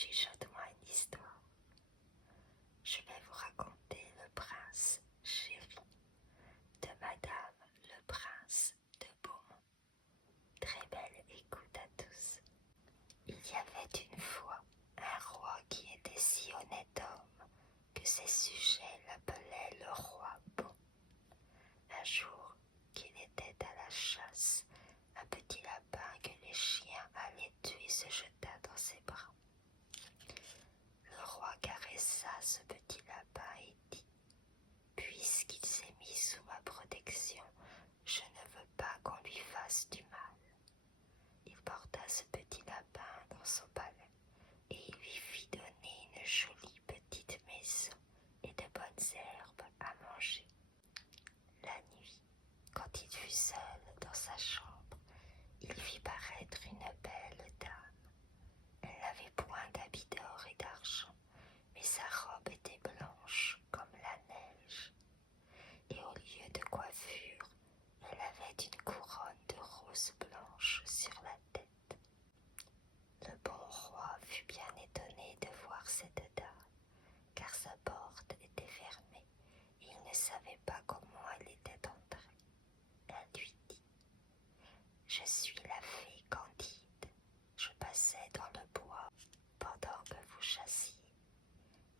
chuchote-moi une histoire. Je vais vous raconter Le Prince Chéri de Madame le Prince de Beaumont. Très belle écoute à tous. Il y avait une fois un roi qui était si honnête homme que ses sujets l'appelaient le roi bon. Un jour qu'il était à la chasse, un petit lapin que les chiens allaient tuer se jeta dans ses bras. Le roi caressa ce petit lapin et dit « Puisqu'il s'est mis sous ma protection, je ne veux pas qu'on lui fasse du mal. » Il porta ce petit lapin dans son palais et il lui fit donner une jolie petite maison et de bonnes herbes à manger. La nuit, quand il fut seul dans sa chambre, il vit paraître une belle dame. Elle n'avait point d'habits d'or et d'argent, mais sa robe était blanche comme la neige. Et au lieu de coiffure, elle avait une couronne de roses blanches sur la tête. Le bon roi fut bien étonné de voir cette dame, car sa porte était fermée et il ne savait pas comment elle était entrée. Elle lui dit « Je suis la fée Candide. Je passais dans le bois pendant que vous chassiez,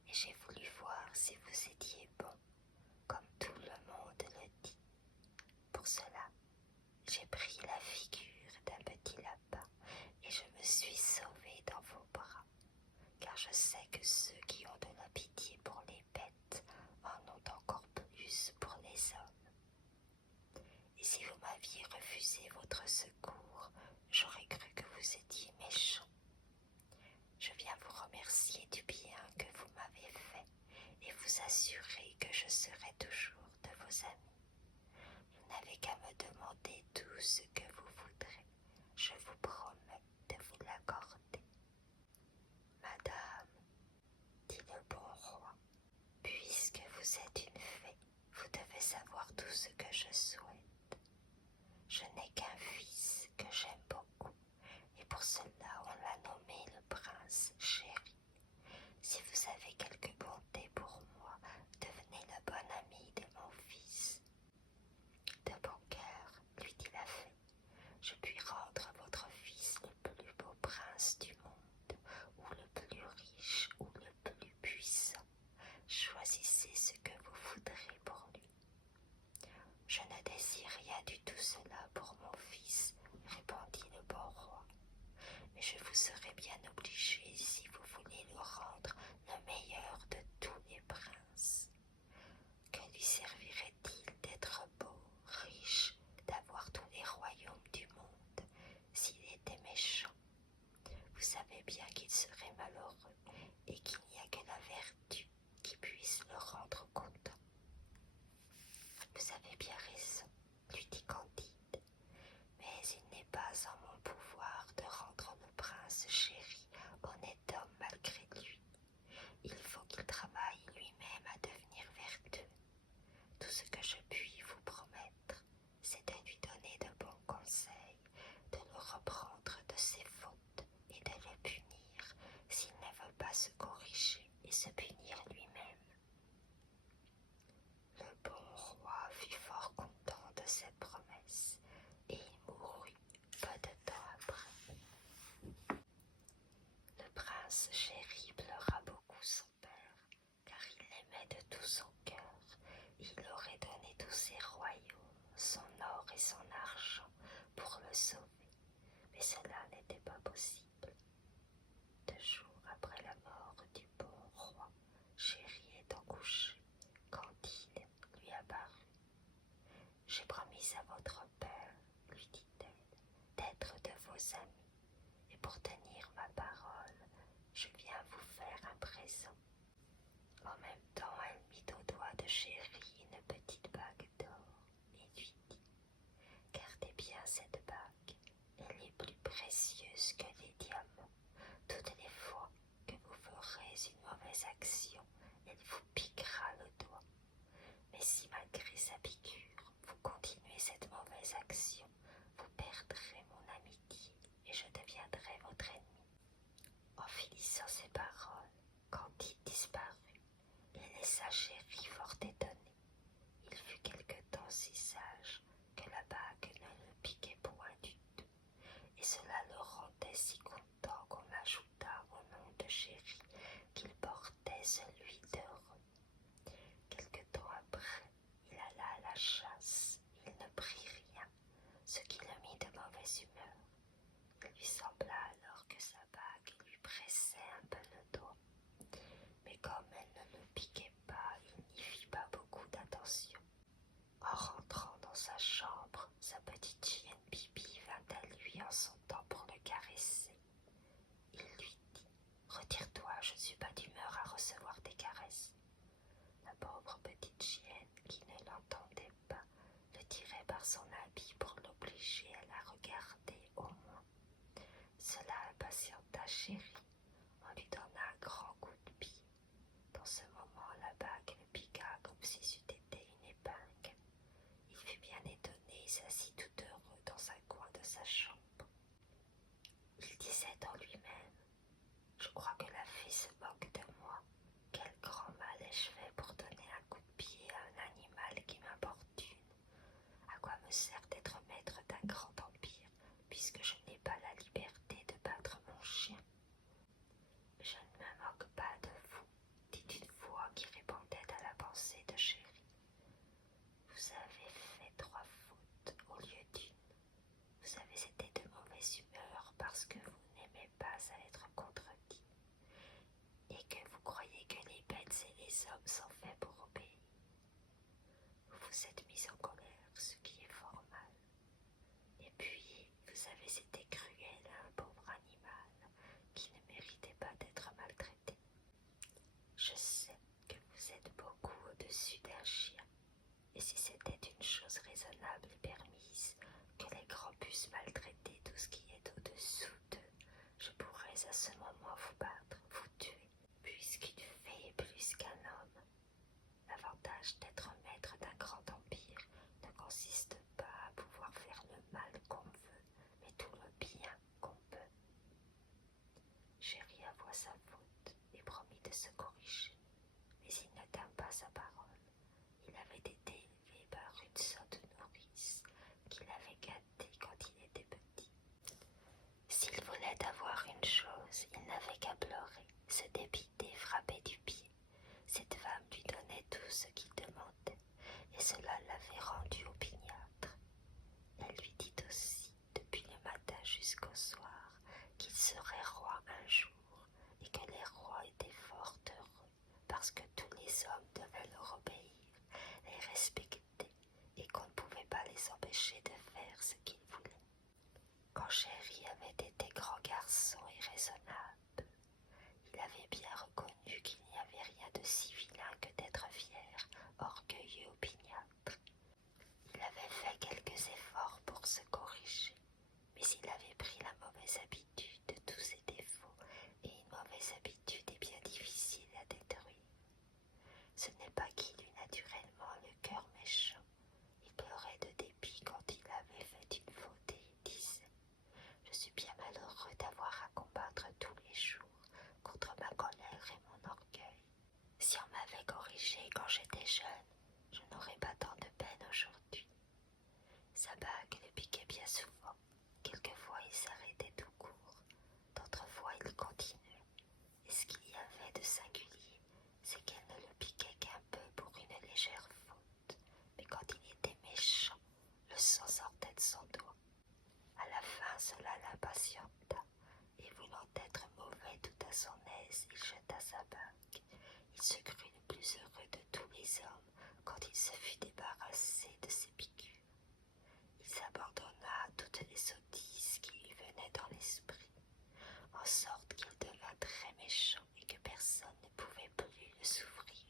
et j'ai voulu voir si vous étiez bon, comme tout le monde le dit. Pour cela, j'ai pris la figure d'un petit lapin et je me suis sauvée dans vos bras, car je sais que ceux qui ont de la pitié pour les bêtes en ont encore plus pour les hommes. Et si vous m'aviez refusé votre secours, j'aurais cru que vous étiez méchant. Je viens vous remercier du bien que vous m'avez fait et vous assurer que je serai toujours de vos amis. Vous n'avez qu'à me demander tout ce que vous voudrez. Je vous promets de vous l'accorder. » Madame, dit le bon roi, puisque vous êtes une fée, vous devez savoir tout ce que je souhaite. Je n'ai qu'un fils que j'aime beaucoup, et pour cela on l'a nommé le prince chéri. Si vous avez quelque bonté pour moi, devenez la bonne amie de mon fils. De bon cœur, lui dit la fée, je puis rendre votre fils le plus beau prince du monde, ou le plus riche, ou le plus puissant. Choisissez ce que vous voudrez pour lui. Je ne désire rien du tout cela pour mon fils, répondit le bon roi, mais je vous serai bien obligé si vous voulez le rendre le meilleur de tous les princes. Que lui servirait-il d'être beau, riche, d'avoir tous les royaumes du monde, s'il était méchant? Vous savez bien qu'il serait malheureux et qu'il n'y a que la vertu qui puisse le rendre content. Vous avez bien raison, lui dit Candide, mais il n'est pas en mon pouvoir de rendre le prince chéri honnête homme malgré lui. Il faut qu'il travaille lui-même à devenir vertueux. Tout ce que je puis vous promettre, c'est de lui donner de bons conseils, de le reprendre de ses fautes et de le punir s'il ne veut pas se corriger et se punir mauvaise humeur. Il lui sembla alors que sa bague lui pressait un peu le dos. Mais comme elle ne le piquait pas, il n'y fit pas beaucoup d'attention. En rentrant dans sa chambre, sa petite chienne Bibi vint à lui en sautant pour le caresser. Il lui dit « Retire-toi, je ne suis pas d'humeur à recevoir tes caresses. » La pauvre petite chienne, qui ne l'entendait pas, le tirait par son habit pour l'obliger à la regarder au moins. Cela impatienta Chéri. On lui donna un grand coup de pied. Dans ce moment, la bague le piqua comme si c'eût été une épingle. Il fut bien étonné et s'assit tout heureux dans un coin de sa chambre. Il disait en lui-même « Je crois que la fée se moque de moi. Quel grand mal ai-je fait pour donner un coup de pied à un animal qui m'importune? À quoi me sert d'être maître d'un grand empire, puisque je n'ai pas la liberté de battre mon chien? » « Je ne me moque pas de vous, » dit une voix qui répondait à la pensée de Chéri. « Vous avez fait 3 fautes au lieu d'une. Vous avez été de mauvaise humeur parce que vous n'aimez pas à être contredit, et que vous croyez que les bêtes et les hommes sont faits pour obéir. Vous vous êtes mis en colère, ce qui est fort mal. Et puis, vous avez été cruel à un pauvre animal qui ne méritait pas d'être maltraité. Je sais que vous êtes beaucoup au-dessus d'un chien, et si c'était une chose raisonnable et permise, que les grands puissent maltraiter tout ce qui est au-dessous d'eux, je pourrais à ce moment vous battre, vous tuer, puisqu'une fée est plus qu'un homme. L'avantage d'être maître d'un grand empire ne consiste pas à pouvoir faire le mal qu'on veut, mais tout le bien qu'on peut. » Chéri avoua sa faute et promit de se corriger, mais il ne tint pas sa parole. Il avait été élevé par une sotte nourrice qui l'avait gâté quand il était petit. S'il voulait avoir une chose, il n'avait qu'à pleurer, se dépiter, frapper du pied. Cette femme lui donnait tout ce qu'il demandait, et cela l'avait rendu opiniâtre. Elle lui dit aussi, depuis le matin jusqu'au soir, qu'il serait roi un jour, et que les rois étaient fort heureux, parce que tous les hommes devaient leur obéir, les respecter, et qu'on ne pouvait pas les empêcher de faire ce qu'ils voulaient. Quand Chéri avait été grand garçon et raisonnable, il avait bien reconnu qu'il n'y avait rien de si vilain que d'être fier, orgueilleux, opiniâtre. Il avait fait quelques efforts pour se corriger, mais il avait pris la mauvaise habitude de tous ses défauts, et une mauvaise habitude est bien difficile à détruire. Ce n'est pas qu'il eût naturellement le cœur méchant. Il pleurait de dépit quand il avait fait une faute et il disait « Je suis bien malheureux d'avoir à combattre tous les jours contre ma colère et mon orgueil. Si on m'avait corrigé quand j'étais jeune, je n'aurais pas tant de peine aujourd'hui. » Sa bague le piquait bien souvent. Quelquefois il s'arrêtait tout court, d'autres fois il continuait. Et ce qu'il y avait de singulier, c'est qu'elle ne le piquait qu'un peu pour une légère faute. Mais quand il était méchant, le sang sortait de son doigt. À la fin, cela l'impatienta, et voulant être mauvais tout à son aise, il jeta sa bague. Il se crut le plus heureux de tous les hommes quand il se fut débarrassé de ses piqûres. Il s'abandonna à toutes les sottises qui lui venaient dans l'esprit, en sorte qu'il devint très méchant et que personne ne pouvait plus le souffrir.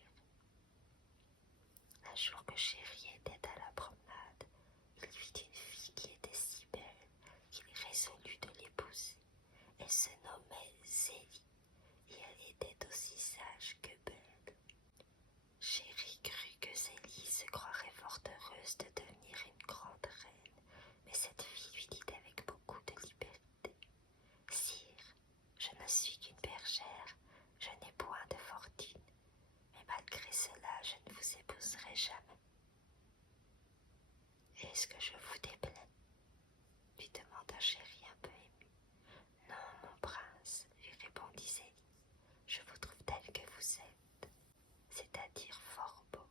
Un jour que Chéri était à la promenade, il vit une fille qui était si belle qu'il résolut de l'épouser. Elle se nommait Zélie, et elle était aussi sage que belle. Chéri crut que Zélie se croirait fort heureuse de devenir une grande reine, mais cette fille lui dit avec beaucoup de liberté « Sire, je ne suis qu'une bergère, je n'ai point de fortune, mais malgré cela je ne vous épouserai jamais. » « Est-ce que je vous déplais ?» lui demanda Chéri un peu ému. « Non, mon prince, » lui répondit Zélie, « je vous trouve tel que vous êtes, c'est-à-dire fort beau.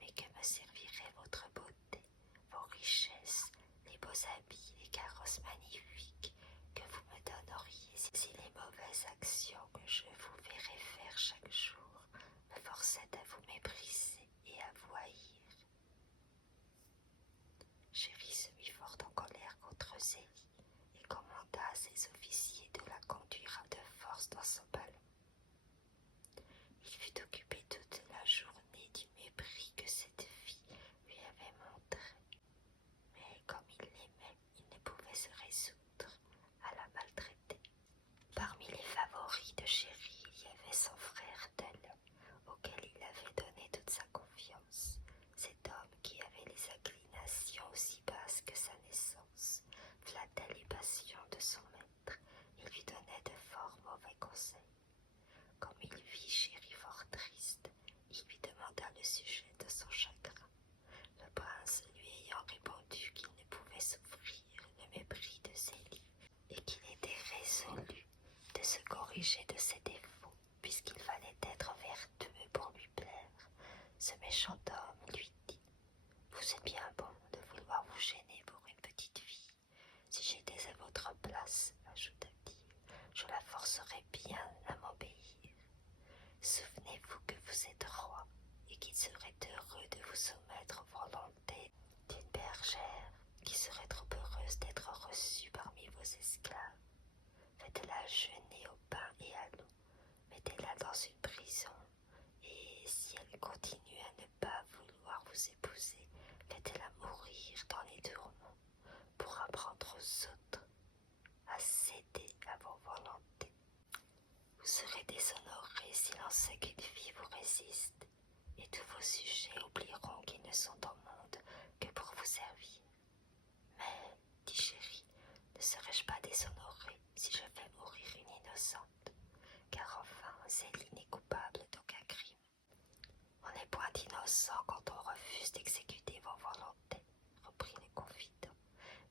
Mais que me servirait votre beauté, vos richesses, les beaux habits, les carrosse magnifique que vous me donneriez si les mauvaises actions que je vous verrais faire chaque jour me forçaient à vous mépriser et à vous haïr. Chéri se mit fort en colère contre Zélie et commanda à ses officiers de la conduire de force dans son palais. Il fut occupé toute la journée du mépris que cette fille lui avait montré. Mais comme il l'aimait, il ne pouvait se résoudre à la maltraiter. Parmi les favoris de Chéri, il y avait son frère Tel, auquel il avait donné toute sa confiance. Cet homme qui avait les inclinations aussi basses que sa naissance, flattait les passions de son maître et lui donnait de fort mauvais conseils. Comme il vit Chéri fort triste, il lui demanda le sujet de son chagrin. Le prince lui ayant répondu qu'il ne pouvait souffrir le mépris de Zélie et qu'il était résolu de se corriger de ses défauts, puisqu'il fallait être vertueux pour lui plaire, ce méchant homme lui dit: « Vous êtes bien bon de vouloir vous gêner pour une petite fille. Si j'étais à votre place, ajouta-t-il, je la forcerais bien à m'obéir. Souvenez-vous que vous êtes roi et qu'il serait heureux de vous soumettre aux volontés d'une bergère qui serait trop heureuse d'être reçue parmi vos esclaves. Faites-la jeûner au pain et à l'eau, mettez-la dans une prison, et si elle continue à ne pas vouloir vous épouser, faites-la mourir dans les tourments pour apprendre aux autres à céder à vos volontés. Vous serez déshonoré si l'on sait qu'une fille vous résiste, et tous vos sujets oublieront qu'ils ne sont au monde que pour vous servir. Mais, dit Chéri, ne serais-je pas déshonoré si je fais mourir une innocente? Car enfin, Zélie n'est coupable d'aucun crime. On n'est point innocent quand on refuse d'exécuter vos volontés, reprit le confident.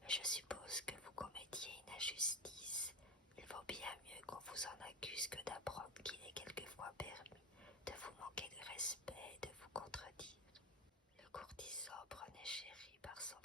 Mais je suppose que vous commettiez une injustice. Il vaut bien mieux qu'on vous en accuse que d'apprendre qu'il est quelquefois permis de vous manquer de respect et de vous contredire. Le courtisan prenait Chéri par son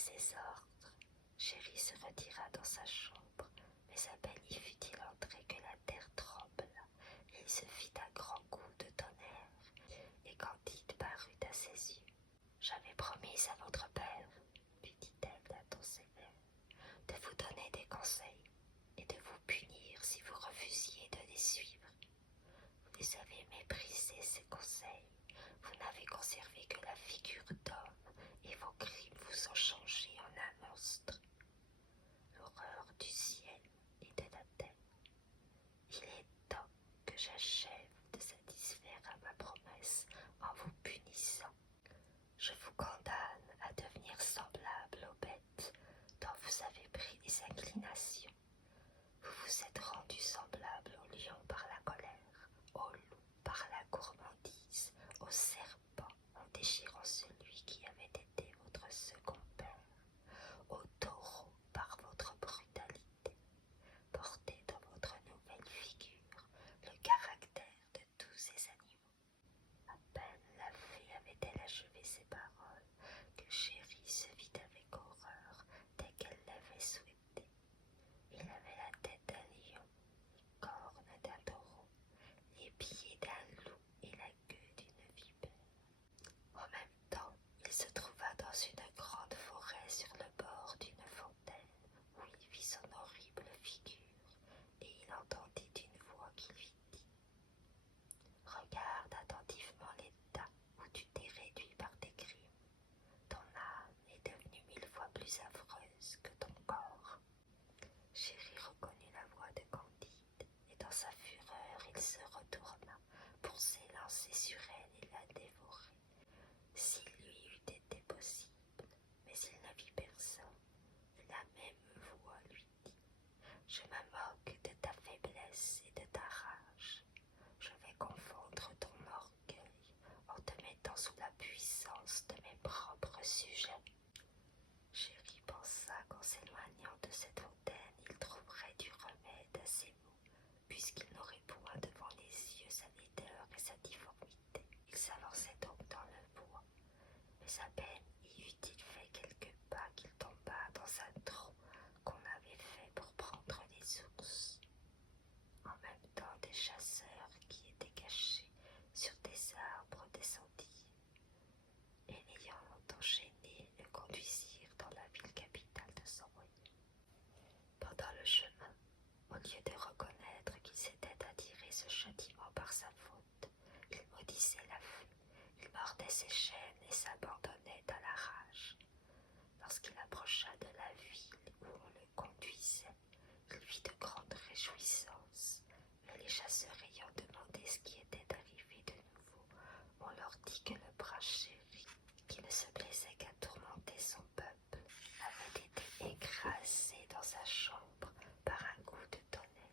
ses ordres, Chéri se retira dans sa chambre, mais à peine y fut-il entré que la terre trembla, et il se fit un grand coup de tonnerre, et Candide parut à ses yeux. J'avais promis à votre père, lui dit-elle d'un ton sévère, de vous donner des conseils et de vous punir si vous refusiez de les suivre. Vous les avez méprisés, ces conseils. Vous n'avez conservé que la figure d'homme, et vos crimes vous ont changé en un monstre. L'horreur du ciel et de la terre. Il est temps que j'achève de satisfaire à ma promesse en vous punissant. Je vous condamne à devenir semblable aux bêtes dont vous avez pris les inclinations. Vous vous êtes rendu semblable au lion par la colère, au loup par la gourmandise, au serpent en déchirant celui qui avait été votre second père, au taureau par votre brutalité. Portez dans votre nouvelle figure le caractère de tous ces animaux. À peine la fée avait-elle achevé ces paroles que Chéri se vit avec horreur dès qu'elle l'avait souhaité. Il avait la tête d'un lion, les cornes d'un taureau, les pieds d'un loup et la queue d'une vipère. En même temps, il se trouva dans une grande forêt sur le bord d'une fontaine où il vit son horrible figure et il entendit une voix qui lui dit « Regarde attentivement l'état où tu t'es réduit par tes crimes. Ton âme est devenue 1000 fois plus affreuse que ton corps. » Chéri reconnut la voix de Candide, et dans sa fureur il se retourna pour s'élancer sur elle et la dévorer, s'il lui eût été possible. Mais il ne vit personne, et la même voix lui dit « Je me moque de ta faiblesse et de ta rage. Je vais confondre ton orgueil en te mettant sous la puissance de mes propres sujets. » Chéri pensa qu'en s'éloignant de cette fontaine, il trouverait du remède à ses maux, puisqu'il n'aurait point devant les yeux sa laideur et sa difformité. Il s'avançait donc dans le bois, mais à peine y eut-il fait quelques pas qu'il tomba dans un trou qu'on avait fait pour prendre les ours. En même temps, des chasseurs qui étaient cachés sur des arbres descendirent, et l'ayant enchaîné, le conduisirent dans la ville capitale de son royaume. Pendant le chemin, au lieu de reconnaître qu'il s'était attiré ce châtiment par sa faute, il maudissait la fée, il mordait ses chaînes et s'abandonnait à la rage. Lorsqu'il approcha de la ville où on le conduisait, il vit de grandes réjouissances, mais les chasseurs ayant demandé ce qui était arrivé de nouveau, on leur dit que le prince Chéri, qui ne se plaisait qu'à tourmenter son peuple, avait été écrasé dans sa chambre par un coup de tonnerre.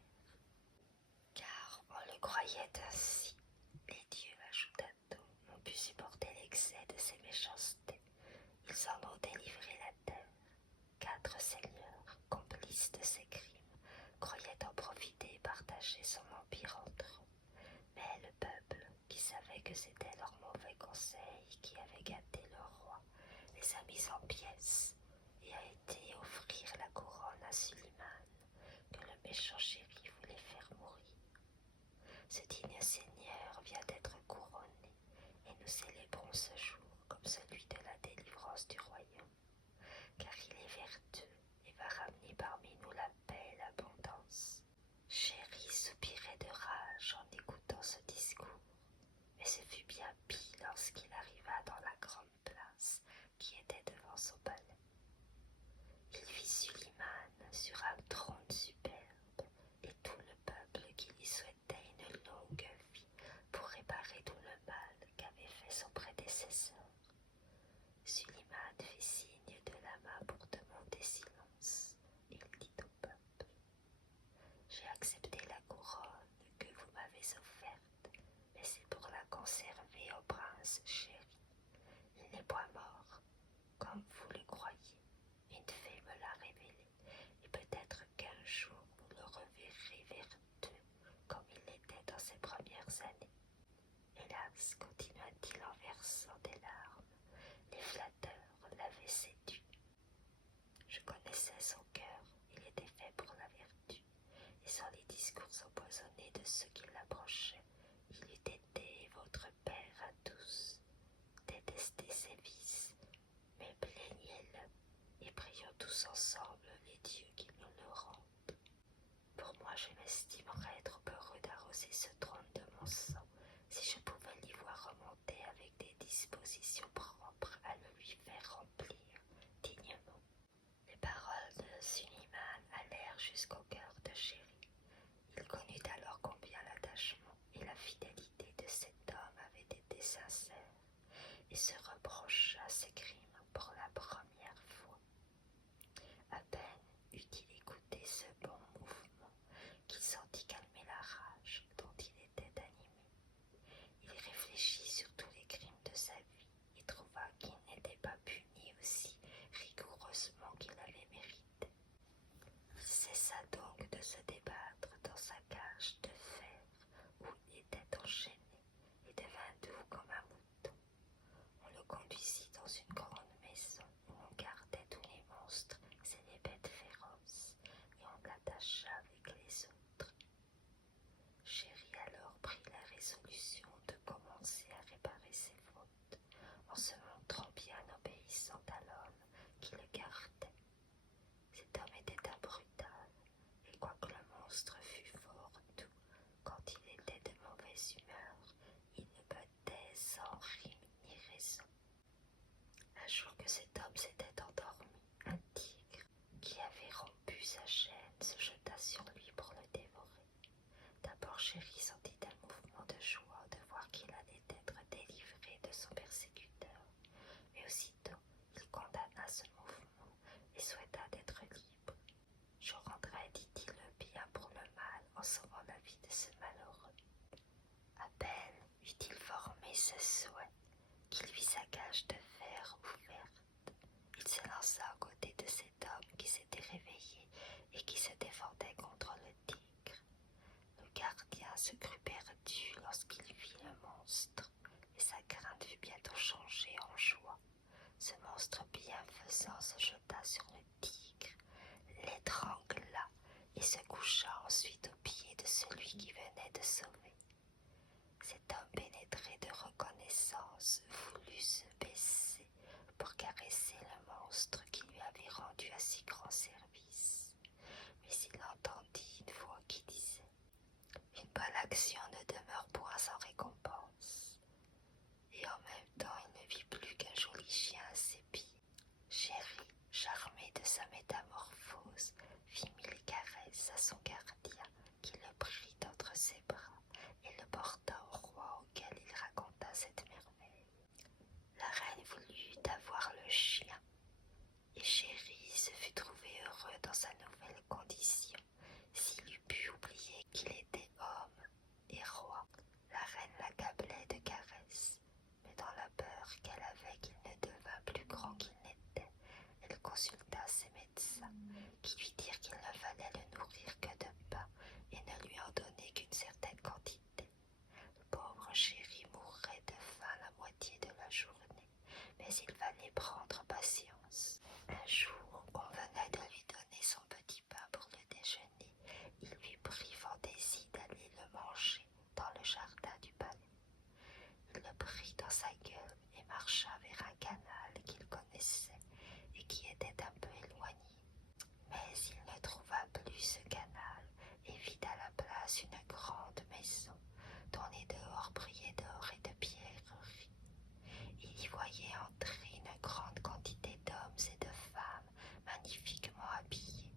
Car on le croyait ainsi, les dieux, ajouta-t-on, n'ont pu supporter l'excès de ses méchancetés. Ils en ont délivré la terre. 4 seigneurs, complices de ses crimes, croyaient en profiter et partager son empire entre eux. Mais le peuple, qui savait que c'était leur mauvais conseil qui avait gâté leur roi, les a mis en pièces et a été offrir la couronne à Suliman, que le méchant Chéri voulait faire mourir. Ce digne seigneur vient d'être couronné, et nous célébrons ce jour comme celui de la délivrance du royaume, car il est vertueux et va ramener parmi nous la paix et l'abondance. Chéri soupirait de rage en écoutant ce discours, mais ce fut bien pis lorsqu'il arriva dans la grande place qui était devant son palais. Il vit Suliman sur un trône superbe et tout le peuple qui lui souhaitait une longue vie pour réparer tout le mal qu'avait fait son prédécesseur. Suliman fit signe de la main pour demander silence. Il dit au peuple : « J'ai accepté la couronne que vous m'avez offerte, mais c'est pour la conserver au prince Chéri. Il n'est point mort, comme vous le croyez. Une fée me l'a révélé, et peut-être qu'un jour vous le reverrez vertueux, comme il l'était dans ses premières années. Hélas, continua-t-il en versant des larmes, les flatteurs l'avaient séduit. toujours empoisonné de ceux qui l'approchaient. Il eût été votre père à tous. Détestez ses vices, mais plaignez-le, et prions tous ensemble les dieux qui nous le rendent. Pour moi, je m'estimerais trop heureux d'arroser ce trône de mon sang, si je pouvais l'y voir remonter avec des dispositions propres à le lui faire remplir dignement. Les paroles de Suliman allèrent jusqu'au cœur de Chéri. Il connut alors combien l'attachement et la fidélité de cet homme avaient été sincères, et se reprocha ses crimes pour la première fois. À peine eut-il écouté ce bon mouvement qu'il sentit calmer la rage dont il était animé. Il réfléchit sur tous les crimes de sa vie et trouva qu'il n'était pas puni aussi rigoureusement qu'il avait mérité. Il cessa donc de se débattre dans sa cage de fer où il était enchaîné et devint doux comme un mouton. On le conduisit dans une grande maison où on gardait tous les monstres et les bêtes féroces, et on l'attacha avec les autres. Chéri alors prit la résolution de commencer à réparer ses fautes, en se montrant bien obéissant à l'homme qui le gardait. Cet homme était un brutal, et quoique le monstre fût fort doux quand il était de mauvaise humeur, il ne battait sans rime ni raison. Un jour que cet homme s'était endormi, un tigre, qui avait rompu sa chaîne, se jeta sur lui pour le dévorer. D'abord Chéri sentit un mouvement de joie de voir qu'il allait être délivré de son persécuteur, mais aussitôt il condamna ce mouvement et souhaita d'être libre. Je rendrai, dit-il, le bien pour le mal en sauvant la vie de ce malheureux. À peine eut-il formé ce souhait qu'il vit sa cage de fer ouverte. Il se lança aux côtés de cet homme qui s'était réveillé et qui se défendait contre le tigre. Le gardien se crut perdu lorsqu'il vit le monstre, et sa crainte fut bientôt changée en joie. Ce monstre bienfaisant se jeta sur le tigre, l'étrangla et se coucha ensuite aux pieds de celui qui venait de sauver. Cet homme pénétré de reconnaissance voulut se baisser pour caresser le monstre qui lui avait rendu un si grand service. Mais il entendit une voix qui disait « Une bonne action ne demeure point sans récompense. » Et en même temps, il ne vit plus qu'un joli chien à ses pieds. Chéri, charmé de sa métamorphose, fit mille caresses à son gardien qui le prit entre ses bras et le porta au roi auquel il raconta cette merveille. La reine voulut avoir le chien, et Chéri se fut trouvé heureux dans sa nouvelle condition, s'il eût pu oublier qu'il était homme et roi. La reine l'accablait de caresses, mais dans la peur qu'elle avait qu'il ne devint plus grand qu'il n'était, elle consulta ses médecins, qui lui dirent qu'il ne fallait le nourrir que de pain et ne lui en donner qu'une certaine quantité. Le pauvre Chéri mourrait de faim la moitié de la journée, mais il fallait prendre patience. Un jour, on venait de lui donner son petit pain pour le déjeuner. Il lui prit fantaisie d'aller le manger dans le jardin du palais. Il le prit dans sa gueule et marcha vers un canal qu'il connaissait et qui était un peu éloigné. Mais il ne trouva plus ce canal et vit à la place une grande maison dont les dehors brillaient d'or et de pierreries. Il y voyait entrer une grande quantité d'hommes et de femmes magnifiquement habillés.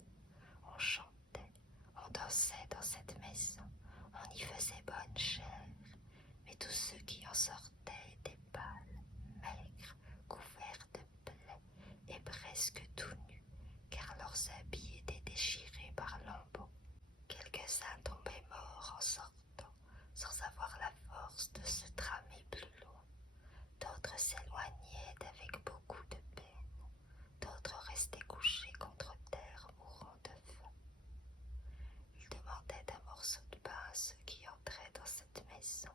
On chantait, on dansait dans cette maison, on y faisait bonne chère, mais tous ceux qui en sortaient étaient pâles, maigres, couverts de plaies et presque tout nus, car leurs habits étaient déchirés par lambeaux. Quelques-uns tombaient morts en sortant, sans avoir la force de se tramer plus loin. D'autres s'éloignaient avec beaucoup de peine, d'autres restaient couchés contre terre, mourant de faim. Ils demandaient un morceau de pain à ceux qui entraient dans cette maison,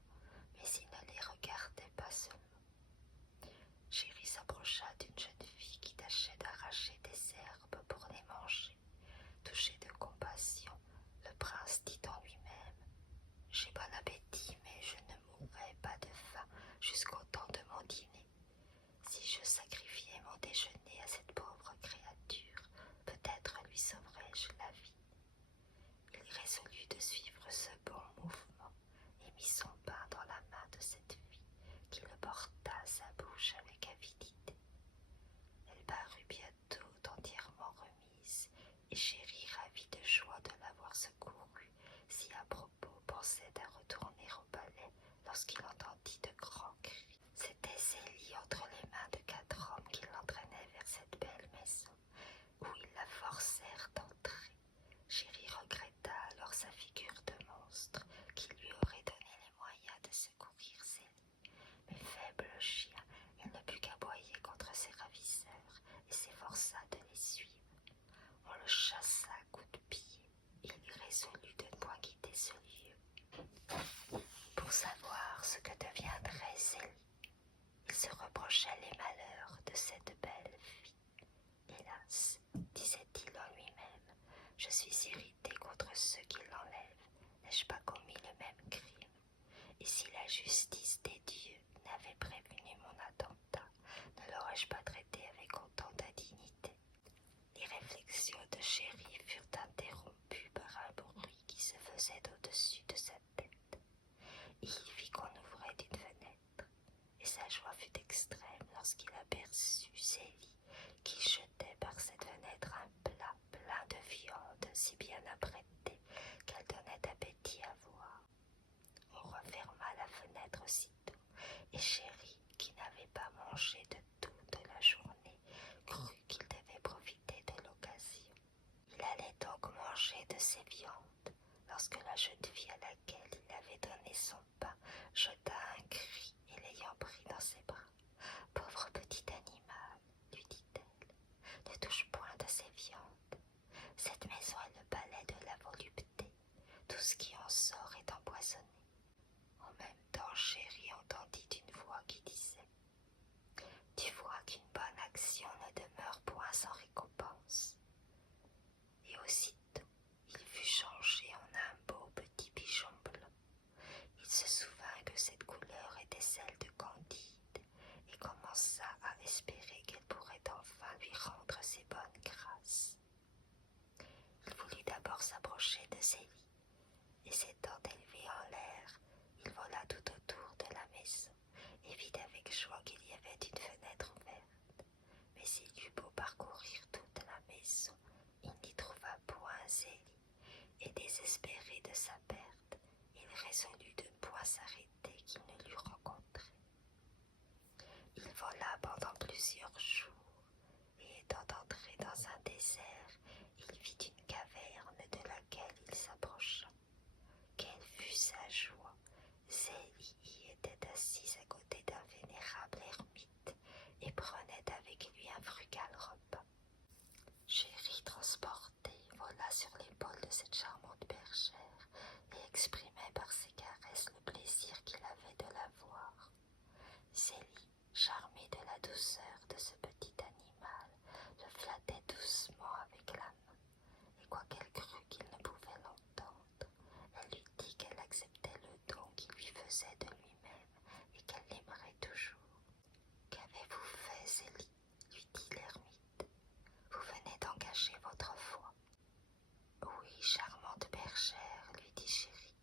mais ils ne les regardaient pas seulement. Chéri s'approcha d'une jeune fille qui tâchait d'arracher des herbes pour les manger. Touché de compassion, le prince dit en lui-même J'ai bon appétit, mais je ne mourrai pas de faim jusqu'au temps de mon dîner. Si je sacrifiais mon déjeuner à cette pauvre créature, peut-être lui sauverais-je la vie. Il résolut de suivre ce bon mouvement et mit son pain dans la main de cette fille, qui le porta à sa bouche avec avidité. Elle parut bientôt entièrement remise, et Chéri, ravi de joie de l'avoir secourue, si à propos pensait à retourner au palais lorsqu'il entendit de grands cris. C'était Zélie entre les mains de 4 hommes qui l'entraînaient vers cette belle maison, où ils la forcèrent d'entrer. Chéri regretta alors sa figure de monstre, qui lui aurait donné les moyens de secourir Zélie. Mais faible chien, il ne put qu'aboyer contre ses ravisseurs et s'efforça de les suivre. On le chassa à coups de pied et il résolut de ne point quitter ce lieu. Pour savoir ce que deviendrait Zélie, il se reprochait les malheurs de cette belle fille. Hélas, disait-il en lui-même, je suis irrité contre ceux qui l'enlèvent. N'ai-je pas commis le même crime? Et si la justice des dieux n'avait prévenu mon attentat, ne l'aurais-je pas traité avec autant d'indignité? Les réflexions de Chéri furent interrompues par un bruit qui se faisait au-dessus de sa tête. Il vit qu'on ouvrait une fenêtre, et sa joie fut extrême lorsqu'il aperçut Zélie qui jetait par cette fenêtre un plat plein de viande si bien apprêté qu'elle donnait appétit à voir. On referma la fenêtre aussitôt, et Chéri, qui n'avait pas mangé de toute la journée, crut qu'il devait profiter de l'occasion. Il allait donc manger de ces viandes, lorsque la jeune fille à laquelle il avait donné son pain jeta un cri et l'ayant pris dans ses bras. « Pauvre petit animal, lui dit-elle, ne touche point de ces viandes. Cette maison est le palais de la volupté. Tout ce qui en sort est empoisonné. » En même temps, Chéri entendit une voix qui disait « Tu vois qu'une bonne action ne demeure point sans récompense. » Et aussitôt, il fut changé en un beau petit pigeon blanc. Il se souvint que cette couleur était celle de Candide et commença à espérer qu'elle pourrait enfin lui rendre ses bonnes grâces. Il voulut d'abord s'approcher de Zélie, et s'étant élevé en l'air, il vola tout autour de la maison et vit avec joie qu'il y avait une fenêtre ouverte. Mais s'il eut beau parcourir toute la maison, il n'y trouva point Zélie, et désespéré de sa perte, il résolut de ne point s'arrêter qu'il ne l'eût rencontrée. Il vola pendant plusieurs jours, et étant entré dans un désert, il vit une caverne de laquelle il s'approcha. Quelle fut sa joie! Zélie y était assise à côté d'un vénérable ermite et prenait avec lui un frugal repas. Chéri, transporté, vola sur l'épaule de cette charmante bergère et exprimait par ses caresses le plaisir qu'il avait de la voir. Zélie, charmée de la douceur de ce petit animal, le flattait doucement avec la main, et quoiqu'elle crût qu'il ne pouvait l'entendre, elle lui dit qu'elle acceptait le don qu'il lui faisait de lui-même et qu'elle l'aimerait toujours. « Qu'avez-vous fait, Zélie ?» lui dit l'ermite. « Vous venez d'engager votre foi. »« Oui, charmante bergère, » lui dit Chéri,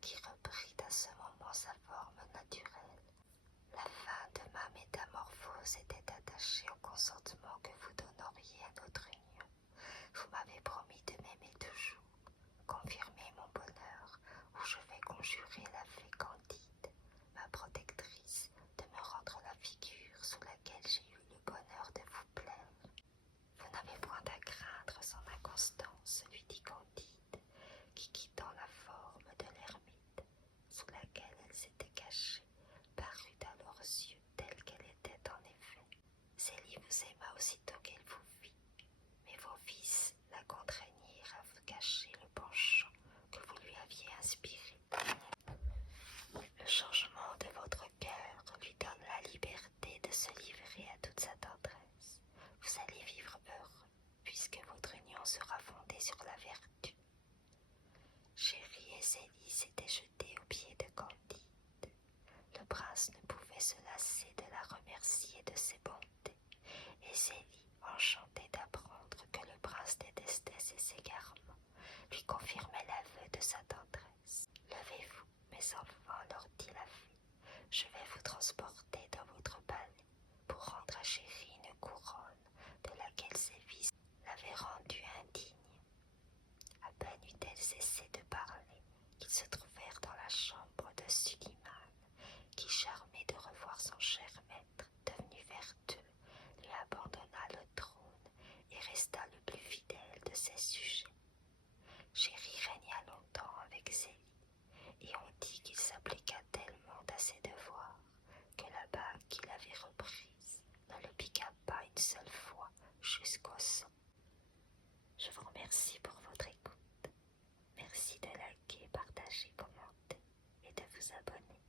qui reprit à ce moment sa forme naturelle. « La fin de ma métamorphose était attachée au consentement que vous donneriez à notre union. Vous m'avez promis de m'aimer toujours. Confirmez mon bonheur, ou je vais conjurer la fée Candide, ma protectrice, de me rendre la figure sous laquelle j'ai eu le bonheur de vous plaire. » « Vous n'avez point à craindre son inconstance, » lui dit Candide, qui, quittant la forme de l'ermite, sous laquelle elle s'était cachée, parut à leurs yeux telle qu'elle était en effet. Zélie vous aima aussitôt qu'elle vous vit, mais vos vices la contraignirent à vous cacher le penchant que vous lui aviez inspiré. Le changement de votre cœur lui donne la liberté de se livrer à toute sa tendresse. Vous allez vivre heureux, puisque votre union sera fondée sur la vertu. Chéri et Zélie s'étaient jetés aux pieds Je vais vous transporter dans votre palais pour rendre à Chéri une couronne de laquelle ses fils l'avaient rendue indigne. À peine eut-elle cessé de parler qu'ils se trouvèrent dans la chambre de Suliman, qui, charmé de revoir son cher maître, devenu vertueux, lui abandonna le trône et resta le plus fidèle de ses sujets. Chéri régna longtemps avec Zélie, et on dit qu'il s'appliqua tellement à ses devoirs que la bague qu'il avait reprise ne le piqua pas une seule fois jusqu'au sang. Je vous remercie pour votre écoute. Merci de liker, partager, commenter et de vous abonner.